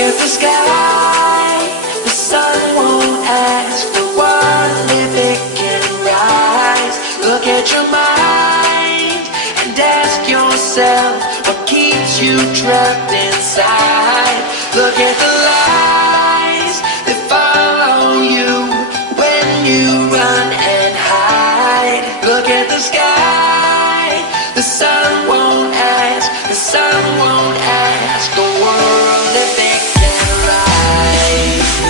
at the sky, the sun won't ask for what if it can rise. Look at your mind and ask yourself what keeps you trapped inside. Look at the lies that follow you when you run and hide. Look at the sky, the sun won't ask, the sun won't ask the world if it can rise.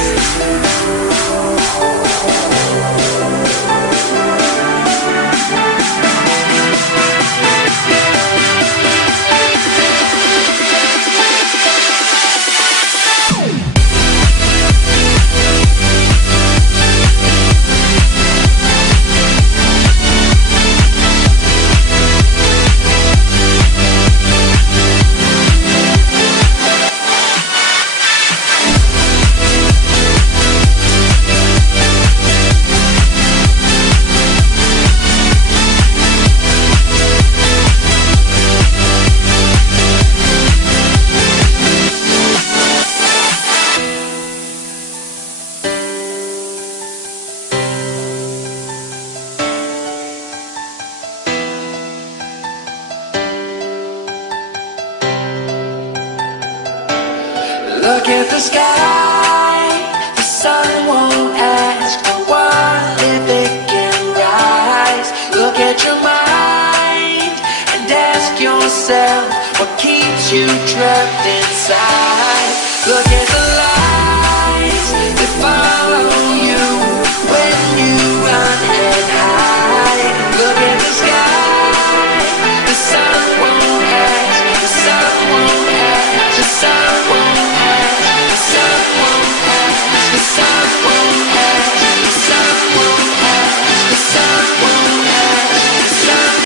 Look at the sky, the sun won't ask for what if it can rise. Look at your mind and ask yourself what keeps you trapped inside.